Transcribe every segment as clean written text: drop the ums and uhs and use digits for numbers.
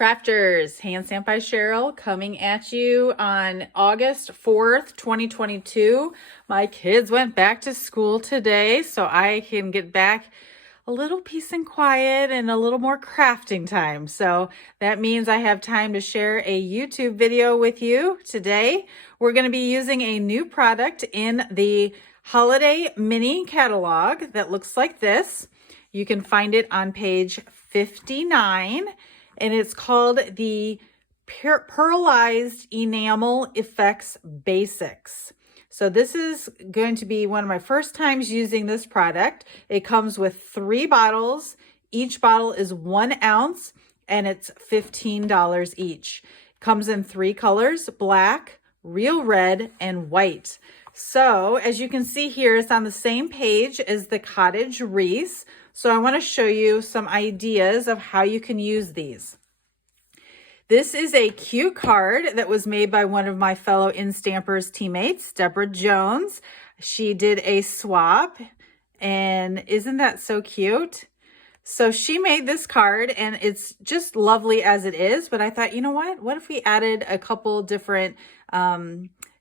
Crafters, Hand Stamp by Cheryl, coming at you on August 4th, 2022. My kids went back to school today, so I can get back a little peace and quiet and a little more crafting time. So that means I have time to share a YouTube video with you today. We're going to be using a new product in the Holiday Mini Catalog that looks like this. You can find it on page 59. And it's called the Pearlized Enamel Effects Basics. So this is going to be one of my first times using this product. It comes with 3 bottles. Each bottle is 1 ounce and it's $15 each. It comes in 3 colors: black, real red, and white. So as you can see here, it's on the same page as the cottage wreaths. So I want to show you some ideas of how you can use these. This is a cute card that was made by one of my fellow InStampers teammates, Deborah Jones. She did a swap, and isn't that so cute? So she made this card, and it's just lovely as it is, but I thought, you know what if we added a couple different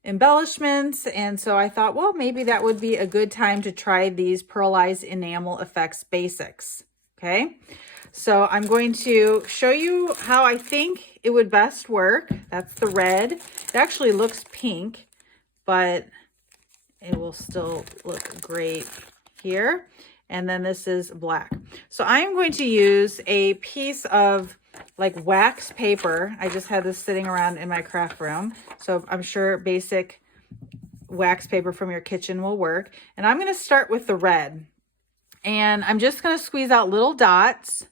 embellishments? And so I thought, well, maybe that would be a good time to try these Pearlized Enamel Effects Basics. Okay, so I'm going to show you how I think it would best work. That's the red. It actually looks pink, but it will still look great here. And then this is black. So I'm going to use a piece of like wax paper. I just had this sitting around in my craft room. So I'm sure basic wax paper from your kitchen will work. And I'm going to start with the red. And I'm just going to squeeze out little dots.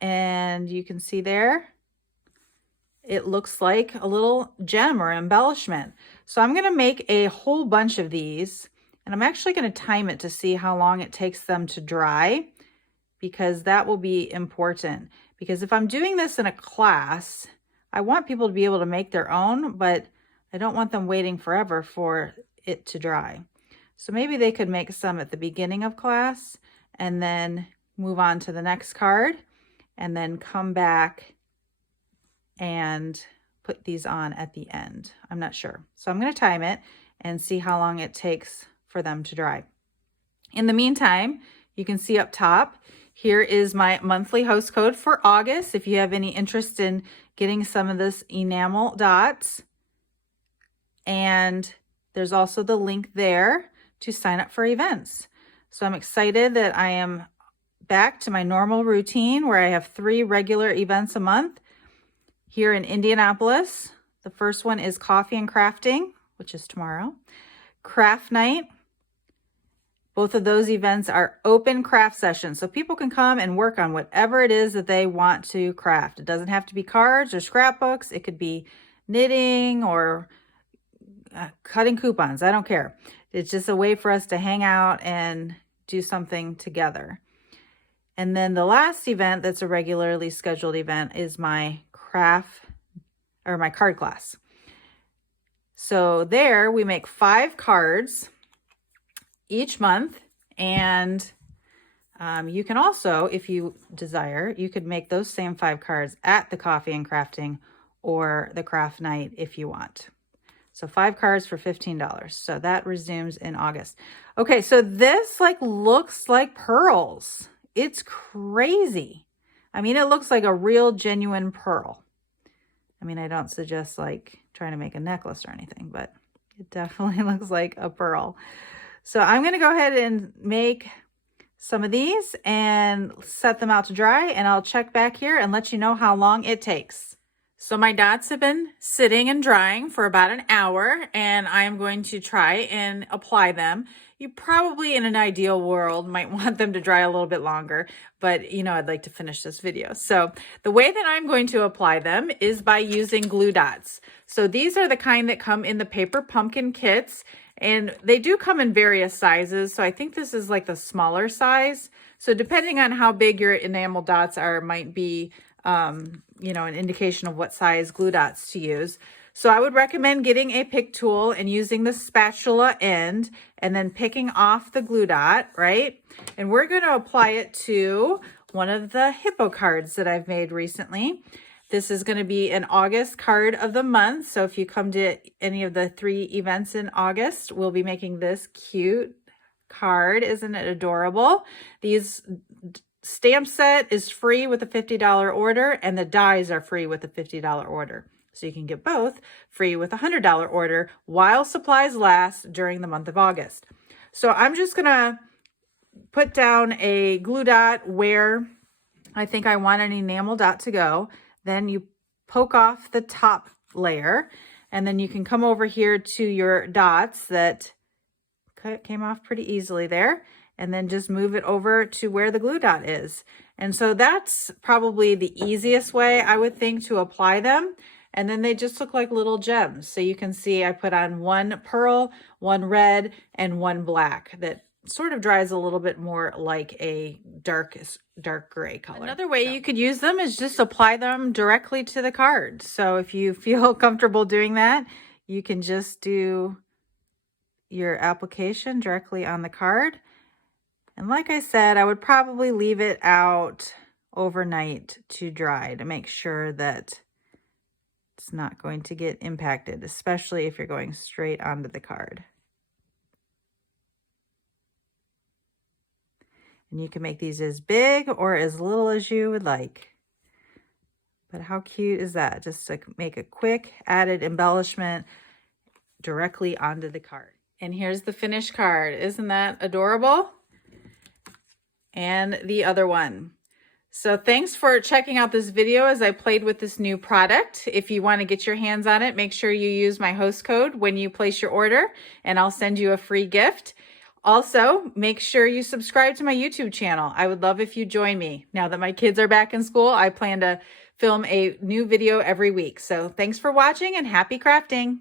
And you can see there, it looks like a little gem or embellishment. So I'm going to make a whole bunch of these. And I'm actually going to time it to see how long it takes them to dry, because that will be important. Because if I'm doing this in a class, I want people to be able to make their own, but I don't want them waiting forever for it to dry. So maybe they could make some at the beginning of class and then move on to the next card and then come back and put these on at the end. I'm not sure. So I'm going to time it and see how long it takes for them to dry. In the meantime, you can see up top, here is my monthly host code for August. If you have any interest in getting some of this enamel dots, and there's also the link there to sign up for events. So I'm excited that I am back to my normal routine where I have 3 regular events a month here in Indianapolis. The first one is Coffee and Crafting, which is tomorrow. Craft Night. Both of those events are open craft sessions, so people can come and work on whatever it is that they want to craft. It doesn't have to be cards or scrapbooks. It could be knitting or cutting coupons. I don't care. It's just a way for us to hang out and do something together. And then the last event that's a regularly scheduled event is my card class. So there we make 5 cards each month, and you can also, if you desire, you could make those same 5 cards at the Coffee and Crafting or the Craft Night if you want. So 5 cards for $15. So that resumes in August. Okay, so this looks like pearls. It's crazy. I mean, it looks like a real genuine pearl. I mean, I don't suggest trying to make a necklace or anything, but it definitely looks like a pearl. So I'm going to go ahead and make some of these and set them out to dry, and I'll check back here and let you know how long it takes. So my dots have been sitting and drying for about an hour, and I'm going to try and apply them. You probably, in an ideal world, might want them to dry a little bit longer, but I'd like to finish this video. So the way that I'm going to apply them is by using glue dots. So these are the kind that come in the paper pumpkin kits, and they do come in various sizes. So I think this is like the smaller size. So depending on how big your enamel dots are, might be an indication of what size glue dots to use. So I would recommend getting a pick tool and using the spatula end and then picking off the glue dot, right? And we're going to apply it to one of the hippo cards that I've made recently. This is going to be an August card of the month. So if you come to any of the 3 events in August, we'll be making this cute card. Isn't it adorable? These stamp set is free with a $50 order, and the dies are free with a $50 order. So you can get both free with a $100 order while supplies last during the month of August. So I'm just going to put down a glue dot where I think I want an enamel dot to go. Then you poke off the top layer, and then you can come over here to your dots that came off pretty easily there, and then just move it over to where the glue dot is. And so that's probably the easiest way, I would think, to apply them. And then they just look like little gems. So you can see I put on 1 pearl, 1 red, and 1 black that sort of dries a little bit more like a dark gray color. Another way you could use them is just apply them directly to the card. So if you feel comfortable doing that, you can just do your application directly on the card. And like I said, I would probably leave it out overnight to dry to make sure that it's not going to get impacted, especially if you're going straight onto the card. And you can make these as big or as little as you would like. But how cute is that? Just to make a quick added embellishment directly onto the card. And here's the finished card. Isn't that adorable? And the other one. So thanks for checking out this video as I played with this new product. If you want to get your hands on it, make sure you use my host code when you place your order, and I'll send you a free gift. Also, make sure you subscribe to my YouTube channel. I would love if you join me. Now that my kids are back in school, I plan to film a new video every week. So thanks for watching and happy crafting.